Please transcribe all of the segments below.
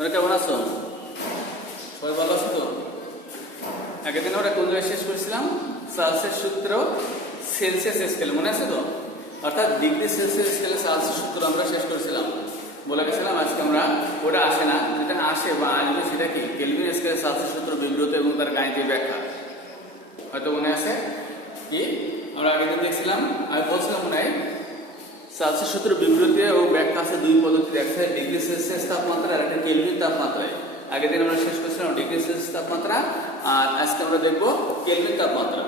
তোমরা কেমন আছো? সবাই ভালো আছো তো? আগের দিন আমরা কোন জায়গায় শেষ করেছিলাম? চার্লসের সূত্র সেলসিয়াস স্কেল, মনে আছে তো? অর্থাৎ ডিগ্রি সেলসিয়াস স্কেলে চার্লসের সূত্র আমরা শেষ করেছিলাম। বলে গেছিলাম আজকে আমরা ওটা আসে না, যেটা আসে বা আসবে সেটা কি কেলভিন স্কেলে চার্লসের সূত্র বিবৃত এবং তার গাণিতিক ব্যাখ্যা। হয়তো মনে আছে কি আমরা আগের দিন দেখছিলাম, আমি বলছিলাম মনে হয় চার্লসের সূত্র বিবৃতি এবং ব্যাখ্যা আছে দুই পদ্ধতি, একটা ডিগ্রি সেলসিয়াস তাপমাত্রা আর একটা কেলভিন তাপমাত্রায়। আগের দিন আমরা শেষ করেছিলাম ডিগ্রি সেলসিয়াস তাপমাত্রা, আর আজকে আমরা দেখবো কেলভিন তাপমাত্রা।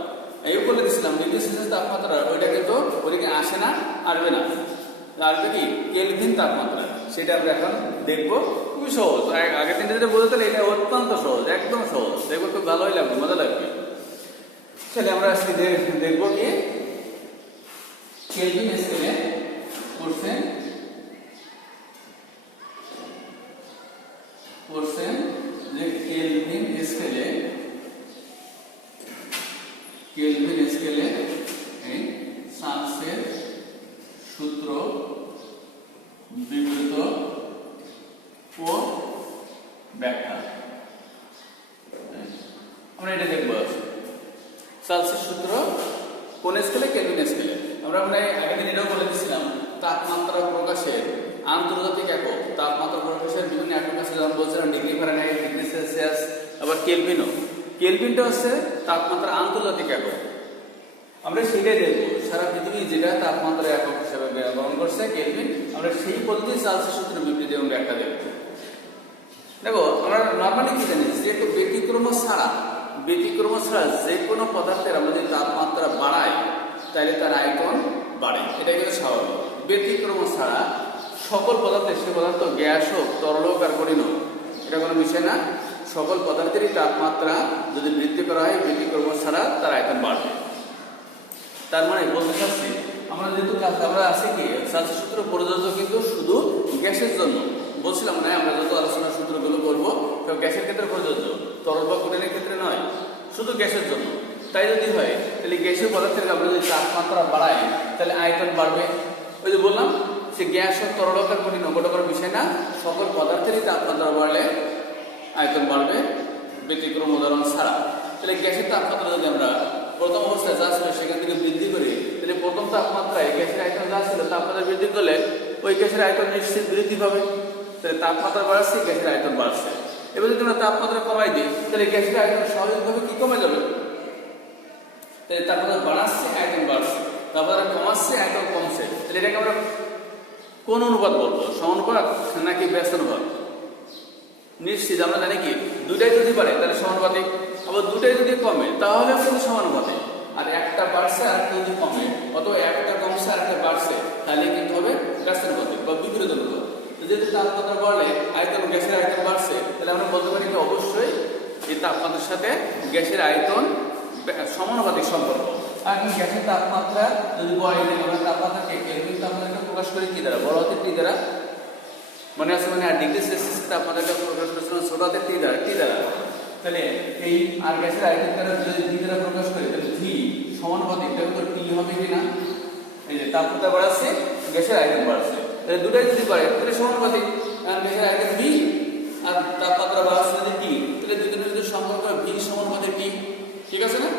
এই বলে দিয়েছিলাম ডিগ্রি সেলসিয়াস তাপমাত্রা ওইটা কিন্তু ওদিকে আসে না, আসবে না, আসবে কি কেলভিন তাপমাত্রা, সেটা আমরা এখন দেখবো। খুবই সহজ, আগের দিনটা যেটা বলতে এটা অত্যন্ত সহজ, একদম সহজ, দেখবো খুব ভালোই লাগবে, মজা লাগবে। তাহলে আমরা আজকে দেখবো কি কেলভিন স্কেলে করছেন যে কেলভিন স্কেলে এই চার্লসের সূত্র বিবৃত ও ব্যাখ্যা। আমরা এটা দেখবো চার্লসের সূত্র কোন স্কেলে? কেলভিন স্কেলে। আমরা মানে আগের দিন এটাও বলে দিয়েছিলাম তাপমাত্রা প্রকাশের আন্তর্জাতিক একক, তাপমাত্রা প্রকাশের বিভিন্ন একক আছে, যেমন বলছিলাম ডিগ্রি ফারেনহাইট, ডিগ্রি সেলসিয়াস, আবার কেলভিনও। কেলভিনটা হচ্ছে তাপমাত্রা আন্তর্জাতিক একক। আমরা সেটাই দেখবো, সারা পৃথিবী যেটা তাপমাত্রা একক হিসেবে গ্রহণ করছে কেলভিন, আমরা সেই পদ্ধতি চার্লসের সূত্র বিবৃতি এবং ব্যাখ্যা দেখবো। দেখো আমরা নর্মালি কি জানি যে একটু ব্যতিক্রম ছাড়া যে কোনো পদার্থের আমরা যদি তাপমাত্রা বাড়াই তাহলে তার আয়তন বাড়ে, এটা কিন্তু স্বাভাবিক। ব্যতিক্রম ছাড়া সকল পদার্থের, সে পদার্থ গ্যাস হোক, তরল হোক আর কঠিন হোক, এটা কোনো বিষয় না। সকল পদার্থেরই তাপমাত্রা যদি বৃদ্ধি করা হয় ব্যতিক্রম ছাড়া তার আয়তন বাড়বে। তার মানে বলতে চাচ্ছি আমরা যেহেতু আমরা আছি কি চার্লসের সূত্র প্রযোজ্য কিন্তু শুধু গ্যাসের জন্য। বলছিলাম না আমরা যত আলোচনার সূত্রগুলো করবো সব গ্যাসের ক্ষেত্রে প্রযোজ্য, তরল বা কঠিনের ক্ষেত্রে নয়, শুধু গ্যাসের জন্য। তাই যদি হয় তাহলে গ্যাসীয় পদার্থের আমরা যদি তাপমাত্রা বাড়াই তাহলে আয়তন বাড়বে। ওই যে বললাম সে গ্যাস হোক, তরল হোক আর কঠিন হোক, ওটা কোনো বিষয় না, সকল পদার্থেরই তাপমাত্রা বাড়লে আয়তন বাড়বে ব্যতিক্রম উদাহরণ ছাড়া। তাহলে গ্যাসের তাপমাত্রা যদি আমরা প্রথম অবস্থায় যা ছিল সেখান থেকে বৃদ্ধি করি, তাহলে প্রথম তাপমাত্রায় গ্যাসের আয়তন যা ছিল তাপমাত্রা বৃদ্ধি করলে ওই গ্যাসের আয়তন নিশ্চিত বৃদ্ধি পাবে। তাহলে তাপমাত্রা বাড়ছে, গ্যাসের আয়তন বাড়ছে। এবার যদি আমরা তাপমাত্রা কমাই দিই তাহলে গ্যাসের আয়তন স্বাভাবিকভাবে কি কমে যাবে? তাহলে তাপমাত্রা বাড়াচ্ছে, আয়তন বাড়ছে, তাপমাত্রা কমাচ্ছে, আয়তন কমছে। তাহলে এটাকে আমরা কোন অনুপাত বলবো? সমানুপাত নাকি ব্যস্তানুপাত? নিশ্চিত আমরা জানি কি দুটাই যদি বাড়ে তাহলে সমানুপাতিক, আবার দুটাই যদি কমে তাহলে কিন্তু সমানুপাতিক। আর একটা বাড়ছে আর একটা যদি কমে, অথবা একটা কমছে আর একটা বাড়ছে, তাহলে কিন্তু হবে ব্যস্তানুপাতিক বা বিপরীত অনুপাত। যেহেতু তাপমাত্রা বাড়লে আয়তন, গ্যাসের আয়তন বাড়ছে, তাহলে আমরা বলতে পারি যে অবশ্যই এই তাপমাত্রার সাথে গ্যাসের আয়তন সমানুপাতিক সম্পর্ক। আর গ্যাসের তাপমাত্রা যদি বাড়ে, আমরা তাপমাত্রাকে কেলভিন তাপমাত্রাকে প্রকাশ করি কি দ্বারা? বড় হাতের টি দ্বারা, মনে আছে? মানে আর ডিগ্রি সেলসিয়াস তাপমাত্রাকে প্রকাশ করেছিলাম ছোট হাতের টি দ্বারা। তাহলে এই আর গ্যাসের আয়তন যদি ভি দ্বারা প্রকাশ করি তাহলে ভি সমানুপাতিক, তাহলে টি হবে কিনা? এই যে তাপমাত্রা বাড়াচ্ছে, গ্যাসের আয়তন বাড়ছে, তাহলে দুটাই যদি বাড়ে তাহলে সমানুপাতিক। গ্যাসের আয়তন ভি আর তাপমাত্রা বাড়াচ্ছে যদি টি, তাহলে দুজনের যদি সম্পর্ক ভি সমানুপাতিক টি, ঠিক আছে না?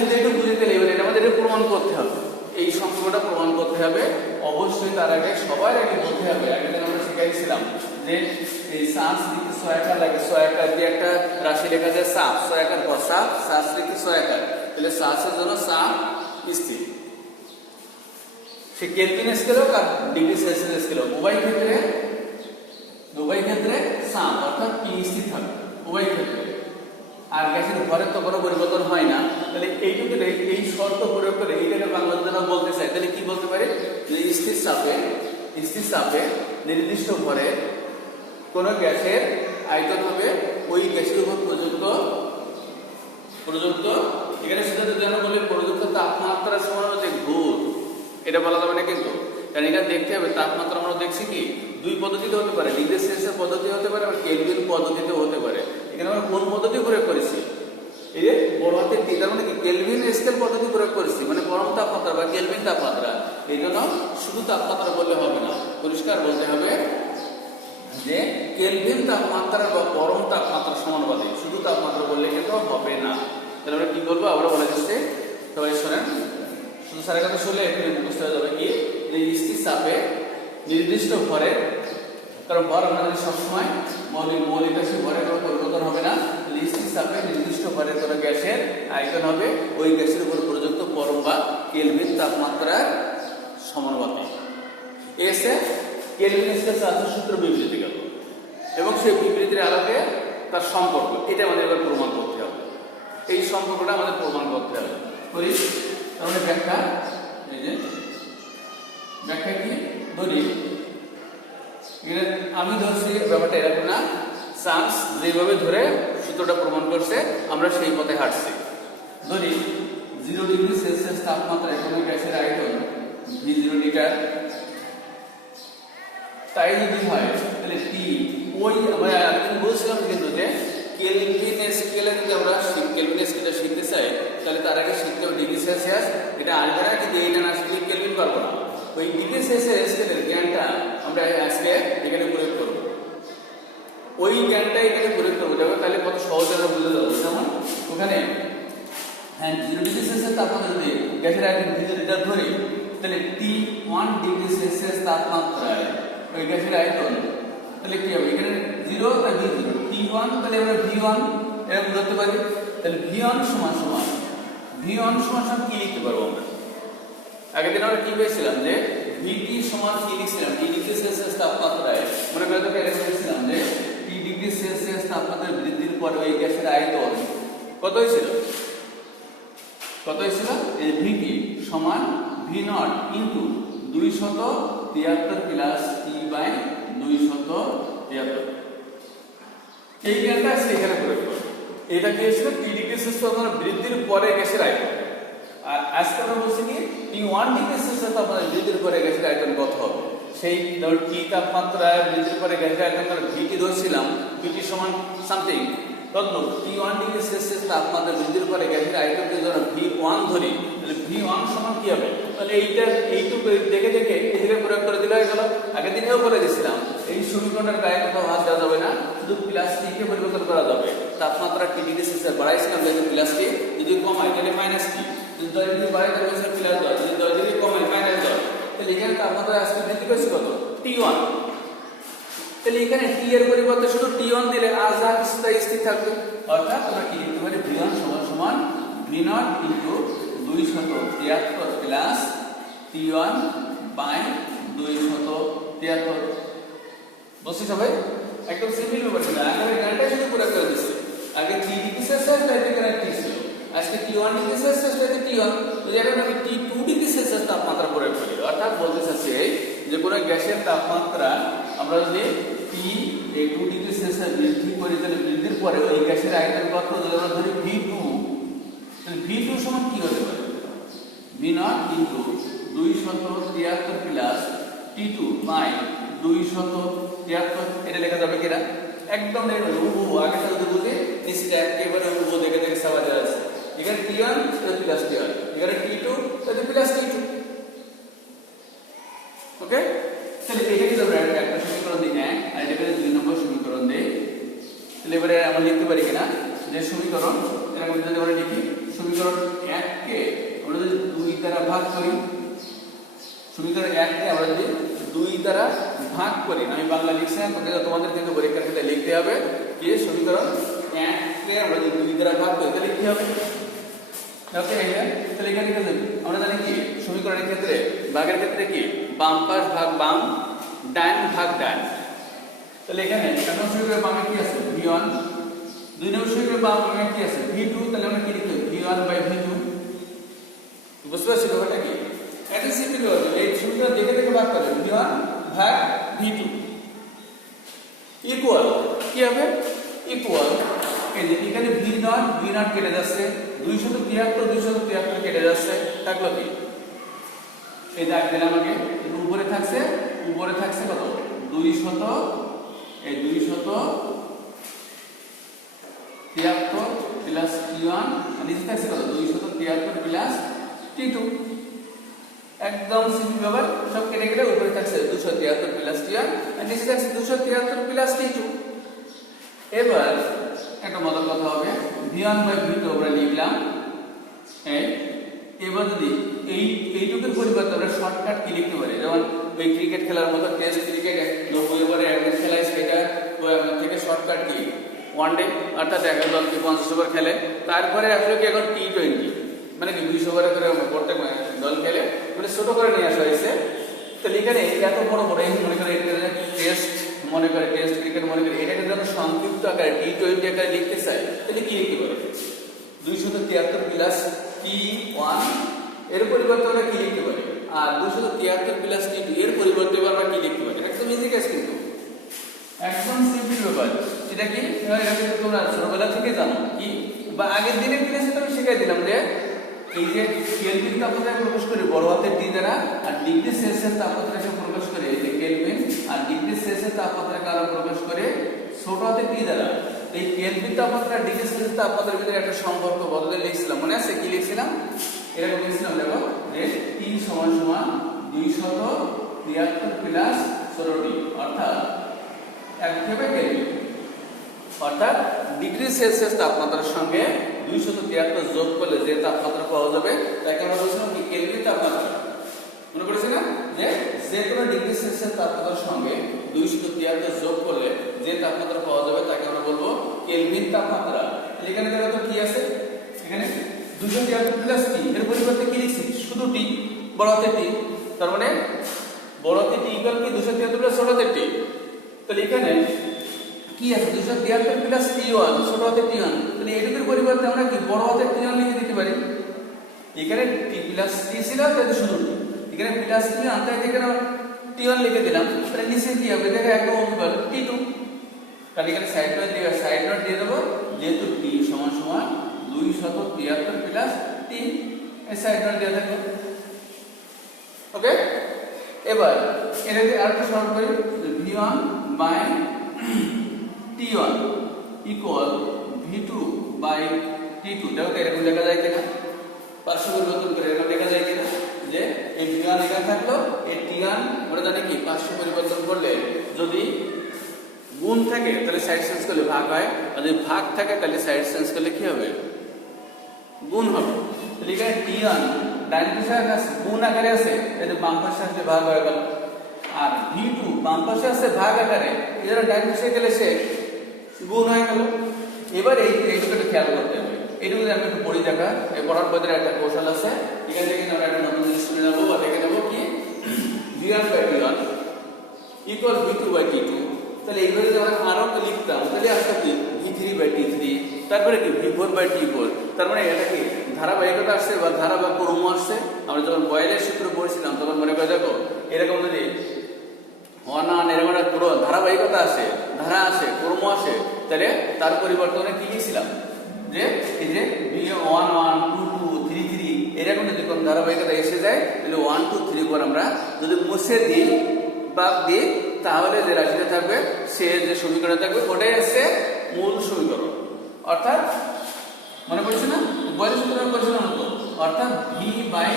যদি একটু বুঝে গেলে এবার এটা আমাদের প্রমাণ করতে হবে, এই সম্পর্কটা প্রমাণ করতে হবে। অবশ্যই তার আগে সবার আগে বলতে হবে, আগে আমরা শিখাইছিলাম যে এই চার্জ দিতে 100 আকার লাগে, 100 আকার দিয়ে একটা রাশি লেখা যায় চাপ, 100 আকার পর চাপ, চার্জ দিতে 100 আকার, তাহলে চার্জের জন্য চাপ স্থির। সে কেলভিন স্কেল হোক আর ডিগ্রি সেলসিয়াস স্কেল হোক, উভয় ক্ষেত্রে চাপ অর্থাৎ পি স্থির থাকবে উভয় ক্ষেত্রে। আর গ্যাসের ভরের তো কোনো পরিবর্তন হয় না, তাহলে এইটুকু এই শর্ত প্রয়োগ করে এইটাকে বাংলাতে আমরা বলতে চাই, তাহলে কি বলতে পারি? যে স্থির চাপে নির্দিষ্ট ভরে কোন গ্যাসের আয়তন হবে ওই গ্যাসের উপর প্রযুক্ত এখানে সেটা যদি আমরা বলি প্রযুক্ত তাপমাত্রা সমানুপাতিক ভর, এটা বলা যাবে না কিন্তু, কারণ এটা দেখতে হবে তাপমাত্রা আমরা দেখছি কি দুই পদ্ধতিতে হতে পারে, ডিগ্রি সেলসিয়াস পদ্ধতি হতে পারে, আবার কেলভিন পদ্ধতিতে হতে পারে। এখানে আমরা কোন পদ্ধতি প্রয়োগ করেছি? এই যে বড় হাতের টি, তার মানে কি কেলভিন স্কেল পদ্ধতি প্রয়োগ করেছি, মানে পরম তাপমাত্রা বা কেলভিন তাপমাত্রা। এই জন্য শুধু তাপমাত্রা বললে হবে না, পরিষ্কার বলতে হবে যে কেলভিন তাপমাত্রা বা পরম তাপমাত্রা সমানুপাতিক, শুধু তাপমাত্রা বললে কিন্তু হবে না। তাহলে আমরা কি বলবো, আমরা বলে দিচ্ছি, সবাই শোনেন, শুধু স্যারের কথা শুনলে এখানে মুখস্থ হয়ে যাবে কি, যে স্থির চাপে নির্দিষ্ট ভরে, কারণ ভর আমাদের সবসময় মৌলিক রাশি ভরের কোনো পরিবর্তন হবে না, স্থির চাপে নির্দিষ্ট ভরের কোনো গ্যাসের আয়তন হবে ওই গ্যাসের উপর প্রযুক্ত পরম বা কেলভিন তাপমাত্রার সমানুপাতিক। এসে কেলভিন স্কেল চার্জের সূত্র বিবৃতি গেল এবং সেই বিবৃতির আলোকে তার সম্পর্ক, এটা আমাদের এবার প্রমাণ করতে হবে। এই সম্পর্কটা আমাদের প্রমাণ করতে হবে। করি তাহলে ব্যাখ্যা, এই যে ব্যাখ্যা কি ধরি, আমি ধরছি ব্যাপারটা এরকম না, চান্স যেভাবে ধরে সূত্রটা প্রমাণ করছে আমরা সেই পথে হাঁটছি। ধরি 0 ডিগ্রি সেলসিয়াস তাপমাত্রায় কোনো গ্যাসের আয়তন V0 লিটার, তাই যদি হয় তাহলে টি, ওই আমরা একদিন বলছিলাম কিন্তু যে কেলভিন স্কেলে যদি আমরা কেলভিন স্কেলটা শিখতে চাই তাহলে তার আগে শিখতে হবে ডিগ্রি সেলসিয়াস, এটা আসবে না, কিন্তু এইটা না শিখলে কেলভিন পারবো না। ওই ডিগ্রি সেলসিয়াস স্কেলের জ্ঞানটা আমরা আজকে এখানে প্রয়োগ করবো, ওই জ্ঞানটা এখানে প্রয়োগ করবো যাবে, তাহলে কত সহজে আমরা বুঝতে যাবো। যেমন ওখানে হ্যাঁ 0 ডিগ্রি সেলসিয়াস তাপমাত্রা যদি গ্যাসের আয়তন V0 লিটার ধরি, তাহলে T1 ডিগ্রি সেলসিয়াস তাপমাত্রায় ওই গ্যাসের আয়তন, তাহলে কি হবে, এখানে 0 আর V0, T1 তাহলে আমরা V1 এটা বুঝতে পারি, তাহলে V1 সমান কি লিখতে পারবো আমরা, আগের দিন আমরা কি পেয়েছিলাম যে VT সমান কি লিখছিলাম, T ডিগ্রি সেলসিয়াস তাপমাত্রায়, মনে করে তোকে এটা বলেছিলাম যে T ডিগ্রি সেলসিয়াস তাপমাত্রা বৃদ্ধির পর ওই গ্যাসের আয়তন কত হয়েছিল, এই VT সমান V0 ইনটু 273 প্লাস T/273। এই জ্ঞানটা আজকে এখানে প্রয়োগ করব। এটা কি ছিল, T ডিগ্রি সেলসিয়াস তাপমাত্রা বৃদ্ধির পরে গ্যাসের আয়তন, আর আজকে আমরা বলছি কি T1 ডিগ্রি সেলসিয়াস তাপমাত্রা বৃদ্ধির পরে গ্যাসের আয়তন কত হবে। সেই ধর T তাপমাত্রায় বৃদ্ধির পরে গ্যাসের আয়তন আমরা VT ধরছিলাম, VT সমান সামথিং তত T1 ডিগ্রি সেলসিয়াস তাপমাত্রা বৃদ্ধির পরে গ্যাসের আয়তন যদি আমরা V1 ধরি, তাহলে V1 সমান কি হবে, তাহলে এইটুকু দেখে এই জায়গায় প্রয়োগ করে দিলে হয়ে গেল। আগের দিনেও বলে দিয়েছিলাম এই সমীকরণের গায়ে কোথাও হাত দেওয়া যাবে না, শুধু প্লাস টি কে পরিবর্তন করা যাবে। তাপমাত্রা T ডিগ্রি সেলসিয়াস বাড়াইছিলাম যদি প্লাস টি, যদি কমাই তাহলে মাইনাস টি, যদি 10 ডিগ্রি বাড়াই তাহলে প্লাস 10, যদি 10 ডিগ্রি কমাই মাইনাস 10, তাহলে এখানে তাপমাত্রা আজকে বৃদ্ধি পেয়েছে কত, T1। তাহলে এখানে টি এর পরিবর্তে শুধু T1 দিলে আর যা কিছুটা স্থির থাকবে, অর্থাৎ আমরা কি লিখতে পারি, V1 সমান V0 into 273 plus T1 by 273। বুঝছি সবাই, একদম সিম্পল ব্যাপার ছিল। আগে জ্ঞানটা শুধু পুরো করে দিচ্ছি, আগে T ডিগ্রি সেলসিয়াস তাইতে এখানে T ছিল, আজকে T1 ডিগ্রি সেলসিয়াস তাইতে T1, তো এখন আমি T2 ডিগ্রি সেলসিয়াস তাপমাত্রা প্রয়োগ করি। অর্থাৎ বলতে চাচ্ছি যে কোনো গ্যাসের তাপমাত্রা আমরা যদি T2 ডিগ্রি সেলসিয়াস বৃদ্ধি করি, তাহলে বৃদ্ধির পরে ওই গ্যাসের আয়তন কত, যদি আমরা ধরি V2, তাহলে V2 সমান কি হতে পারে, V0 into 273 plus T2 by 273। এটা লেখা যাবে কিনা, একদম হুবহু আগে যদি বুঝে নিচে একেবারে হুবহু দেখে সাবা দেওয়া আছে। এখানে T1 প্লাস T1, এখানে T2 প্লাস T2। ওকে, তাহলে এটাকে আমরা একটা সমীকরণ দিই 1 আর এটাকে 2 নম্বর সমীকরণ দেই। তাহলে এবারে আমরা লিখতে পারি কিনা যে সমীকরণ, এরকম যদি আমরা লিখি সমীকরণ 1 কে আমরা যদি 2 দ্বারা ভাগ করি, সমীকরণ 1 কে আমরা যদি 2 দ্বারা ভাগ করি, আমি বাংলা লিখছি না, তোমাদের কিন্তু পরীক্ষার ক্ষেত্রে লিখতে হবে কি সমীকরণ 1 কে আমরা যদি 2 দ্বারা ভাগ করি তাহলে কি হবে। ওকে, তাহলে এখানে কি হবে, আমরা জানি কি সমীকরণের ক্ষেত্রে ভাগের ক্ষেত্রে কি বাম পাশ ভাগ বাম, ডান ভাগ ডান। তাহলে এখানে এক নম্বর সমীকরণের বামে কি আছে V1, 2 নম্বর সমীকরণের বামে কি আছে V2, তাহলে আমরা কি লিখব V1 বাই V2। বুঝতে পারছি ব্যাপারটা কি, এটা সিম্পল হবে, এই সমীকরণ দেখে ভাগ করবে V1 ভাগ V2 ইকুয়াল কি হবে, ইকুয়াল এই যে এখানে V0 কেটে যাচ্ছে, 273 কেটে যাচ্ছে, থাকলো কি এই দাগ দিলাম আমাকে, উপরে থাকছে কত 200, এই 273 প্লাস T1, আর নিচে থাকছে কত 273 প্লাস T2। একদম সিম্পল ব্যাপার, সব কেটে কেটে উপরে থাকছে 273 প্লাস টি1 আর নিচে থাকছে 273 প্লাস টি2। এবার একটা মজার কথা হবে, v1 বাই v2 আমরা লিখলাম। এবার যদি এইটুকুর পরিবর্তে আমরা শর্টকাট কি লিখতে পারি, যেমন ওই ক্রিকেট খেলার মতো টেস্ট ক্রিকেট 90 ওভারে একদিন খেলায়, সেটা থেকে শর্টকাট কি ওয়ানডে, অর্থাৎ 11 দলকে 50 ওভার খেলে। তারপরে আসলে কি এখন টি20, মানে কি 200 ওভারে করে প্রত্যেক দল খেলে, মানে ছোট করে নিয়ে আসা হয়েছে। তাহলে এখানে এত বড় বড় মনে করে টেস্ট, মনে করে টেস্ট ক্রিকেট মনে করে, এটাকে যখন সংক্ষিপ্ত আকারে টি20 আকারে লিখতে চাই, তাহলে কি লিখতে পারে 273 প্লাস টি1 এর পরিবর্তে আমরা কি লিখতে পারি, আর 273 প্লাস টি2 এর পরিবর্তে আমরা কি লিখতে পারি। একদম ইজি কাজ, কিন্তু একদম সিম্পল ব্যাপার। এটা কি এটা কিন্তু তোমরা ছোটবেলা থেকে জানো, কি বা আগের দিনের ক্লাসে তো আমি শিখাই দিলাম যে এই যে কেলভিন তাপমাত্রা প্রকাশ করে বড় হাতের টি দ্বারা, আর ডিগ্রি সেলসিয়াস তাপমাত্রাকে প্রকাশ করে এই যে কেলভিন, আর ডিগ্রি সেলসিয়াস তাপমাত্রাকে আরো প্রকাশ করে ছোট হাতের টি দ্বারা। এই কেলভিন তাপমাত্রা ডিগ্রি সেলসিয়াস তাপমাত্রার ভিতরে একটা সম্পর্ক বদলে লিখছিলাম, মনে আছে কি লিখছিলাম? এরকম লিখছিলাম, দেখো যে টি সমান সমান 273 প্লাস 16টি, অর্থাৎ 1 কেলভিন, অর্থাৎ ডিগ্রি সেলসিয়াস তাপমাত্রার সঙ্গে 273 যোগ করলে যে তাপমাত্রা পাওয়া যাবে তাকে আমরা বলছিলাম কি কেলভিন তাপমাত্রা। মনে করেছি না যে যে কোনো ডিগ্রি সেলসিয়াস তাপমাত্রার সঙ্গে 273 যোগ করলে যে তাপমাত্রা পাওয়া যাবে তাকে আমরা বলবো কেলভিন তাপমাত্রা। এখানে দেখো তো কি আছে, এখানে 273 প্লাস টি এর পরিবর্তে কি লিখছি, শুধু টি, বড় হাতের টি, তার মানে বড় হাতের টি ইকুয়াল কি 273 প্লাস ছোট হাতের টি। তাহলে এখানে কি আছে 273 প্লাস টি1 ছোট হাতের টি1, তাহলে এটুকুর পরিবর্তে আমরা কি বড় হাতের টি1 লিখে দিতে পারি। এখানে টি প্লাস টি ছিল, তাহলে শুধু এখানে প্লাস টি আনতে এখানে টি1 লিখে দিলাম, তাহলে নিচে কি হবে দেখো একদম ইকুয়াল টি2। তাহলে এখানে সাইড নোট দিয়ে দেবো, যেহেতু টি সমান সমান 273 প্লাস টি, এই সাইড নোট দিয়ে দেবো। ওকে, এবার এটাকে আরেকটু সরল করি, v1 by T1 equal V2 by T2। দেখো এরকম লেখা যায় কিনা, পার্শ্ব পরিবর্তন করে এরকম লেখা যায় কিনা, যে এই V1 এখানে থাকলো, এই T1 আমরা জানি কি পার্শ্ব পরিবর্তন করলে যদি গুণ থাকে তাহলে সাইড চেঞ্জ করলে ভাগ হয়, আর যদি ভাগ থাকে তাহলে সাইড চেঞ্জ করলে কি হবে, গুণ হবে। তাহলে এখানে T1 ডান পাশে আছে গুণ আকারে আছে, এই যে বাম পাশে আসলে ভাগ হয়ে গেল, আর V2 বাম পাশে আছে ভাগ আকারে, এর ডান পাশে গেলে সে গুণ হয়ে গেল। এবার এইটুকু খেয়াল করতে হবে, এইটুকু আমি একটু পড়ি দেখা, এই পড়ার পরে একটা কৌশল আছে, এখান থেকে আমরা একটা নতুন জিনিস শুনে নেবো বা দেখে নেবো কি v1 by t1 equal v2 by t2। তাহলে এইভাবে যদি আমরা আরো লিখতাম তাহলে আসতো কি v3 বাই t3, তারপরে কি v4 বাই t4। তার মানে এটা কি ধারাবাহিকতা আসছে বা ধারা বা ক্রম আসছে। আমরা যখন বয়েলের সূত্র পড়ছিলাম তখন মনে করে দেখো এরকম যদি এরকম একটা ধারাবাহিকতা আসে, ধারা আসে, ক্রম আসে, তাহলে তার পরিবর্তনে কি লিখছিলাম যে এই যে v1 1 2 2 3 3 এরকম যদি কোন ধারাবাহিকতা এসে যায় তাহলে 1 2 3 4 আমরা যদি মুছে দিই বাদ দিই তাহলে যে রাশিটা থাকবে সে যে সমীকরণ থাকবে ওটাই হচ্ছে মূল সমীকরণ। অর্থাৎ মনে পড়ছে না বয়েলের সূত্র পড়ছিলাম তো, অর্থাৎ v বাই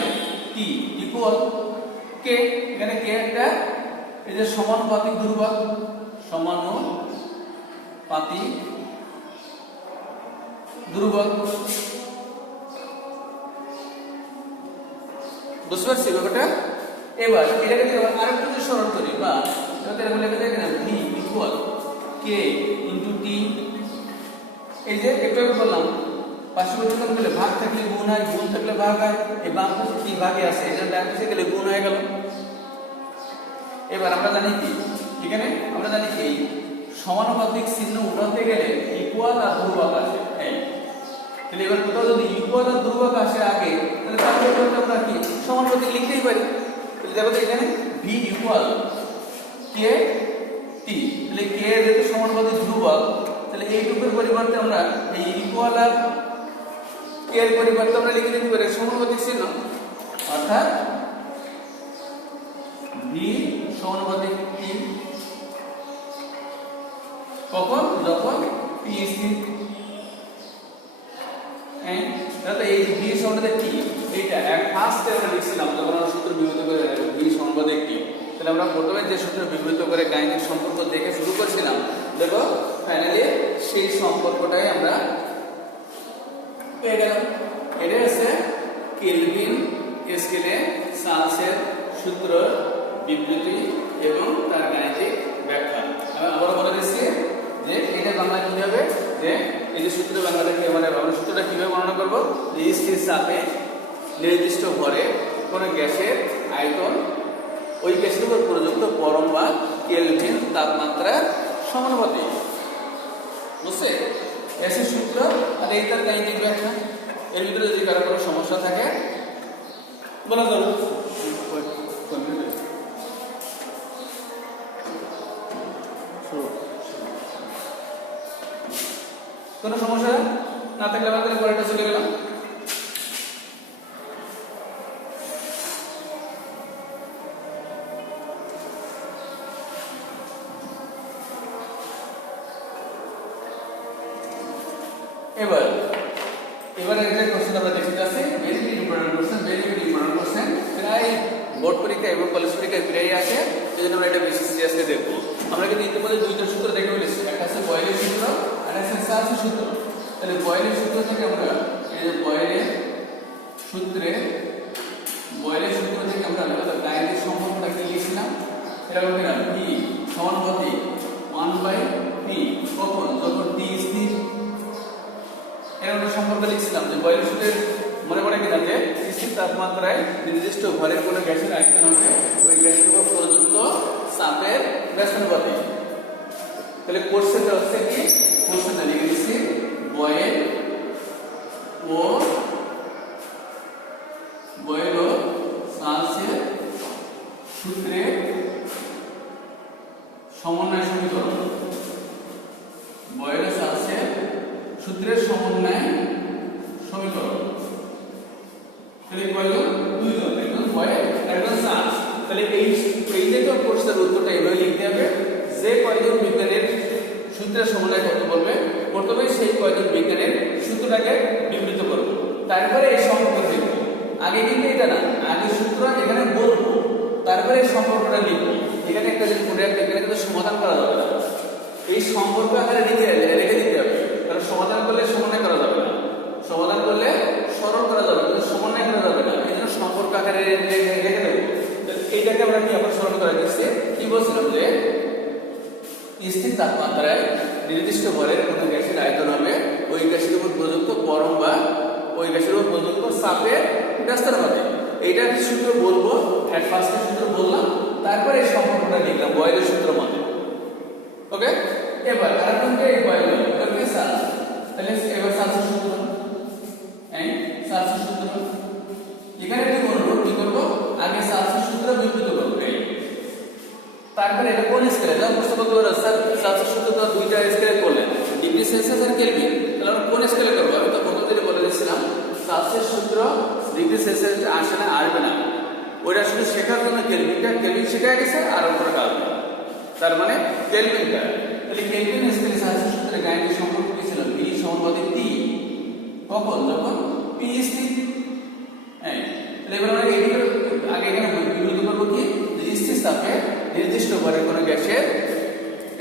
t ইকুয়াল কে, এখানে কে একটা এই যে সমানুপাতিক ধ্রুবক, সমানুপাতিক ধ্রুবক, বুঝতে পারছি ব্যাপারটা। এবার এটাকে আরেকটু যদি সরল করি বা এরকম লেখা যায় কিনা v ইকুয়াল কে ইন্টু টি, এই যে একটু বললাম পাশে বলে ভাগ থাকলে গুণ হয়, গুণ থাকলে ভাগ হয়, এই বাম পাশে কি ভাগে আছে এটা ডান পাশে গেলে গুণ হয়ে গেল। এবার আমরা জানি কি এখানে আমরা জানি কি সমানুপাতিক চিহ্ন উঠাতে গেলে ইকুয়াল আর ধ্রুবক আসে, তাহলে এবার কোথাও যদি ইকুয়াল আর ধ্রুবক আসে আগে তাহলে তার পরিবর্তে আমরা কি সমানুপাতিক লিখতেই পারি। তাহলে দেখো এখানে v ইকুয়াল কে টি, তাহলে কে যেহেতু সমানুপাতিক ধ্রুবক তাহলে এইটুকুর পরিবর্তে আমরা এই ইকুয়াল আর কে এর পরিবর্তে আমরা লিখে দিতে পারি সমানুপাতিক চিহ্ন, অর্থাৎ v সমানুপাতিক t কখন যখন p স্থির। তাহলে এই v সমানুপাতিক t এইটা ফার্স্টে আমরা লিখছিলাম যখন আমরা সূত্র বিবেচনা তাহলে আমরা প্রথমে যে সূত্র বিবৃত করে গাণিতিক সম্পর্ক দেখে শুরু করছিলাম, দেখো ফাইনালি সেই সম্পর্কটাই আমরা পেয়ে গেলাম। এটা হচ্ছে কেলভিন স্কেলে চার্লসের সূত্র বিবৃতি এবং তার গাণিতিক ব্যাখ্যা। আমি আবার বলে দিচ্ছি যে এটা বাংলা কি হবে, যে এই যে সূত্র বাংলাটা কি মানে আমরা সূত্রটা কিভাবে বর্ণনা করব, যে স্থির চাপে নির্দিষ্ট ভরে কোনো গ্যাসের আয়তন ওই গ্যাসের উপর প্রযুক্ত পরম বা কেলভিন তাপমাত্রার সমানুপাতিক। বুঝছে? গ্যাসের সূত্র আর এই তার গাণিতিক ব্যাখ্যা। এর ভিতরে যদি কারো কোনো সমস্যা থাকে বলা যাবে। কোনো সমস্যা না থাকলে আমাদের পরেরটা চলে গেলাম। এবার একটা কোশ্চেন আমরা দেখতে যাচ্ছি, very important question, very important question. প্রায় বোর্ড পরীক্ষা এবং কলেজ পরীক্ষায় প্রায় আসে, এই জন্য আমরা এটা বেশি সিরিয়াসলি দেখবো। আমরা কিন্তু ইতিমধ্যে দুইটা সূত্র দেখে ফেলেছি, একটা হচ্ছে বয়েলের সূত্র আর একটা হচ্ছে চার্লসের সূত্র। তাহলে বয়েলের সূত্র থেকে আমরা এই যে বয়েলের সূত্র থেকে আমরা গাণিতিক সম্পর্কটা কি লিখছিলাম, এটা হলো কিনা p সমানুপাতিক 1/p কখন, যখন t স্থির। এর সম্পর্ক লিখছিলাম যে বয়েলের সূত্রের মনে পড়ে কিনা, যে স্থির তাপমাত্রায় নির্দিষ্ট ভরের কোনো গ্যাসের আয়তন হবে ওই গ্যাসের উপর প্রযুক্ত চাপের ব্যস্তানুপাতিক। তাহলে কোশ্চেনটা হচ্ছে কি, কোশ্চেনটা লিখে দিচ্ছি বয়েল ও চার্লসের সূত্রের সমন্বয় সমীকরণ। বয়েল ও চার্লসের সূত্রের সমন্বয় সমীকরণ। তাহলে কয়জন? দুইজন, একজন বয়েল একজন চার্লস। তাহলে এই যে প্রশ্নের উত্তরটা এভাবে লিখতে হবে, যে কয়জন বিজ্ঞানীর সূত্রের সমন্বয় করতে বলবে প্রথমে সেই কয়জন বিজ্ঞানীর সূত্রটাকে বিবৃত করব, তারপরে এই সম্পর্ক দেখব। আগে কিন্তু এটা না, আগে সূত্র এখানে বলবো তারপরে এই সম্পর্কটা লিখবো। এখানে একটা যদি মনে রাখতে, এখানে কিন্তু সমাধান করা যাবে না, এই সম্পর্ক আকারে রেখে দিতে হবে। কারণ সমাধান করলে সমন্বয় করা যাবে না, সমাধান করলে সরল করা যাবে কিন্তু সমন্বয় করা যাবে না, এই জন্য সম্পর্ক আকারে রেখে দেবো। এইটাকে আমরা কি আবার সরল করা দিচ্ছি, কি বলছিলাম যে স্থির তাপমাত্রায় নির্দিষ্ট ভরের কোনো গ্যাসের আয়তন হবে ওই গ্যাসের উপর প্রযুক্ত পরম বা ওই গ্যাসের উপর প্রযুক্ত চাপের ব্যস্তানুপাতিক। এইটা কি সূত্র বলবো, ফার্স্টের সূত্র বললাম, তারপরে এই সম্পর্কটা লিখলাম বয়েলের সূত্র মতে। ওকে, এবার আরেকজনকে এই বয়েল ওকে চার্লস। তাহলে এবার চার্লসের সূত্র, এই চার্লসের সূত্র এখানে কি করবো, আগে চার্লসের সূত্র বিবৃত করবো। তারপরে এটা কোন স্কেলে, যা প্রশ্ন করতে পারো স্যার চার্লসের সূত্র তো দুইটা স্কেলে করলেন, ডিগ্রি সেলসিয়াস আর কেলভিন, তাহলে আমরা কোন স্কেলে করবো? আমি তো প্রথম দিনে বলে দিয়েছিলাম চার্লসের সূত্র ডিগ্রি সেলসিয়াস আসে না, আসবে না, ওইটা শুধু শেখার জন্য কেলভিন শেখা গেছে আর উপরে কাজ, তার মানে কেলভিনটা। তাহলে কেলভিন স্কেলে চার্লসের সূত্রে গাণিতিক সম্পর্ক কি ছিল, v সমানুপাতিক t কখন, যখন p স্থির। হ্যাঁ, তাহলে এবার আমরা আগে এখানে বিবৃত করবো কি, স্থির চাপে নির্দিষ্ট ভরের কোনো গ্যাসের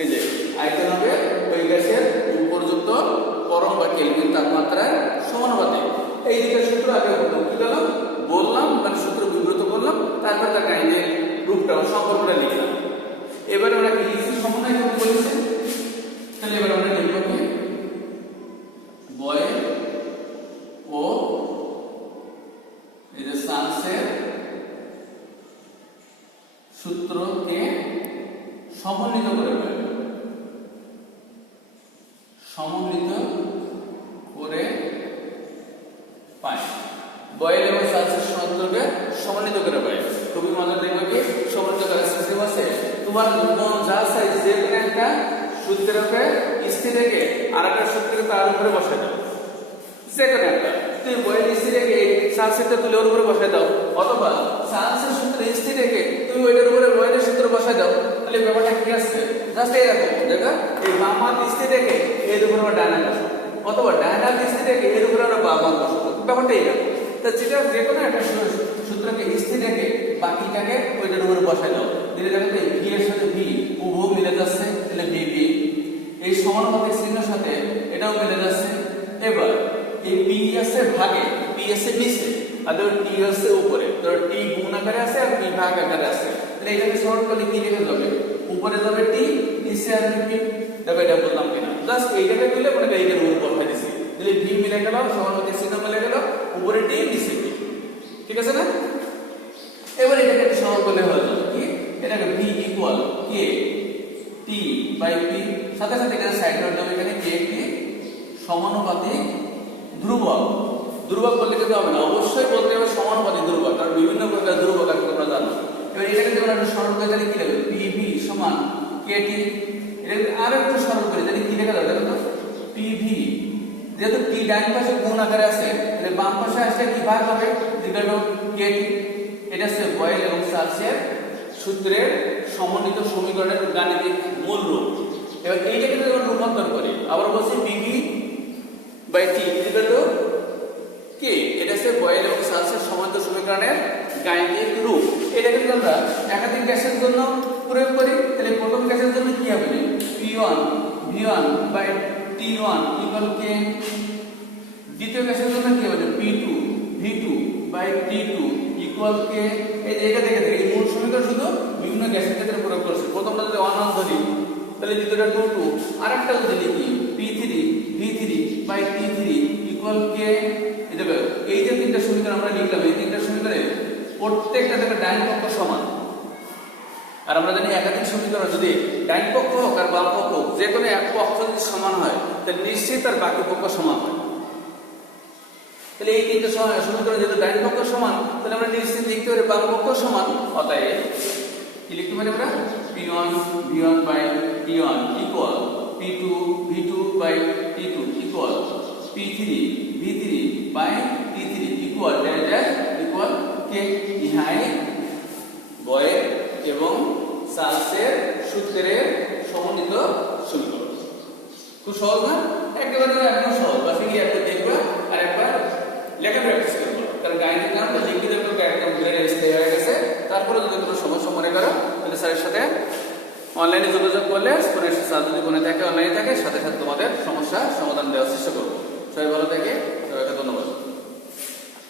এই যে আয়তন হবে ওই গ্যাসের উপযুক্ত পরম বা কেলভিন তাপমাত্রার সমানুপাতিক। এই দুটো সূত্র আগে কি বললাম, মানে সূত্র বিবৃত করলাম, তারপর তার গাণিতিক রূপটা সম্পর্কটা লিখলাম। এবার আমরা কি লিখছি, সমন্বয় করতে বলেছি। তাহলে এবার আমরা লিখব কি, বয়েল ও এই যে চার্লসের সূত্রকে সমন্বিত করে পাই। বয়েল এবং চার্লসের সূত্রকে সমন্বিত করে পাই। খুবই মজা, দেখবে কি সমন্বিত করার সিস্টেম আছে। তোমার যা চাই যে কোনো একটা সূত্রকে স্থির রেখে আর একটা সূত্রকে তার উপরে বসাই দাও, যে কোনো একটা। তুমি বয়েল স্থির রেখে চার্লসেরটা তুলে ওর উপরে বসাই দাও, অথবা চার্লসের সূত্র স্থির রেখে তুমি ওইটার উপরে বয়েলের সূত্র বসাই দাও, তাহলে ব্যাপারটা কি আসছে, জাস্ট এরকম। দেখো এই বাম হাত স্থির রেখে এর উপরে আমরা ডান হাত বসাবো, অথবা ডান হাত স্থির রেখে এর উপরে আমরা বাম হাত বসাবো, ব্যাপারটা এরকম। তা যেটা যে কোনো একটা সূত্রকে স্থির রেখে বাকিটাকে ওইটার উপরে বসাই দাও, দিলে দেখো তো ভি এর সাথে ভি উভয় মিলে যাচ্ছে, তাহলে ভি ভি। এই সমানুপাতিক চিহ্নের সাথে এটাও মিলে যাচ্ছে। এবার এই পি আছে ভাগে, পি আছে নিচে, আর টি আছে উপরে, তো টি গুণ আকারে আছে আর পি ভাগ আকারে আছে। তাহলে এটাকে সরল করলে কি লিখে যাবে? উপরে যাবে টি, নিচে আসবে পি। দেখো এটা বললাম কিনা, জাস্ট এইটাকে তুলে মনে করি এইটার উপর বসাই দিছি, তাহলে ভি মিলে গেল, সমানুপাতিক চিহ্ন মিলে গেল, উপরে টি নিচে পি। ঠিক আছে না? এবার এটাকে একটু সরল করলে হয়ে যাবে কি, এটাকে V equal K T by P, সাথে সাথে এখানে সাইড নোট দেবো, এখানে কে কি সমানুপাতিক ধ্রুবক। ধ্রুবক বলতে কিন্তু হবে না, অবশ্যই বলতে হবে সমানুপাতিক ধ্রুবক, কারণ বিভিন্ন প্রকার ধ্রুবক আছে তোমরা জানো। এবার এটাকে যখন আমরা সরল করে তাহলে কি লিখবে? পি ভি সমান কে টি। এটাকে আরো একটু সরল করে তাহলে কি লেখা যাবে? দেখো তো পি ভি, যেহেতু টি ডান পাশে গুণ আকারে আছে, তাহলে বাম পাশে আসলে কি ভাগ হবে? ইকুয়াল টু কে টি। এটা হচ্ছে বয়েল এবং চার্লসের সূত্রের সমন্বিত সমীকরণের গাণিতিক মূল রূপ। এবার এইটাকে যদি আমরা রূপান্তর করি, আবার বলছি PV by T equal to K, এটা হচ্ছে বয়েল এবং চার্লসের সমন্বিত সমীকরণের গাণিতিক রূপ। এটাকে যদি আমরা একাধিক গ্যাসের জন্য প্রয়োগ করি, তাহলে প্রথম গ্যাসের জন্য কি হবে? P1 V1 by T1 equal কে। দ্বিতীয় গ্যাসের জন্য কি হবে? P2 V2 by T2 equal কে। এই যে এটা দেখে এই মূল সমীকরণ শুধু বিভিন্ন গ্যাসের ক্ষেত্রে প্রয়োগ করছি। প্রথমটা যদি 1 ধরি, তাহলে দ্বিতীয়টা 2 2, আরেকটা যদি লিখি P3 V3 by T3 equal কে। এই দেখো এই যে তিনটা সমীকরণ আমরা লিখলাম, এই তিনটা সমীকরণে প্রত্যেকটা দেখো ডান পক্ষ সমান। আর আমরা জানি একাধিক সমীকরণ যদি ডান পক্ষ হোক আর বাম পক্ষ হোক, যে কোনো এক পক্ষ যদি সমান হয় তাহলে নিশ্চিত আর বাকি পক্ষ সমান হয়। তাহলে এই তিনটা সমীকরণ যেহেতু ডান পক্ষ সমান, তাহলে আমরা নিশ্চিত লিখতে পারি বাম পক্ষ সমান। অতএব কি লিখতে পারি আমরা? P1 V1 by T1 equal P2 V2 by T2 equal P3 V3 by T3 equal dash equal K. ইহাই বয়েল এবং চার্লসের সূত্রের সমন্বিত সমীকরণ। খুব সহজ না? একেবারে একদম সহজ। বাসে গিয়ে একবার দেখবা আর একবার লেখা প্র্যাকটিস করবো, কারণ গাণিতিক নামটা লিখে দেবো একদম ব্রেনে স্থায়ী হয়ে গেছে। তারপরে যদি কোনো সমস্যা মনে করো, তাহলে স্যারের সাথে অনলাইনে যোগাযোগ করলে, স্যার যদি মনে থাকে অনলাইনে থাকে, সাথে সাথে তোমাদের সমস্যা সমাধান দেওয়ার চেষ্টা করবো। সবাই ভালো থাকে।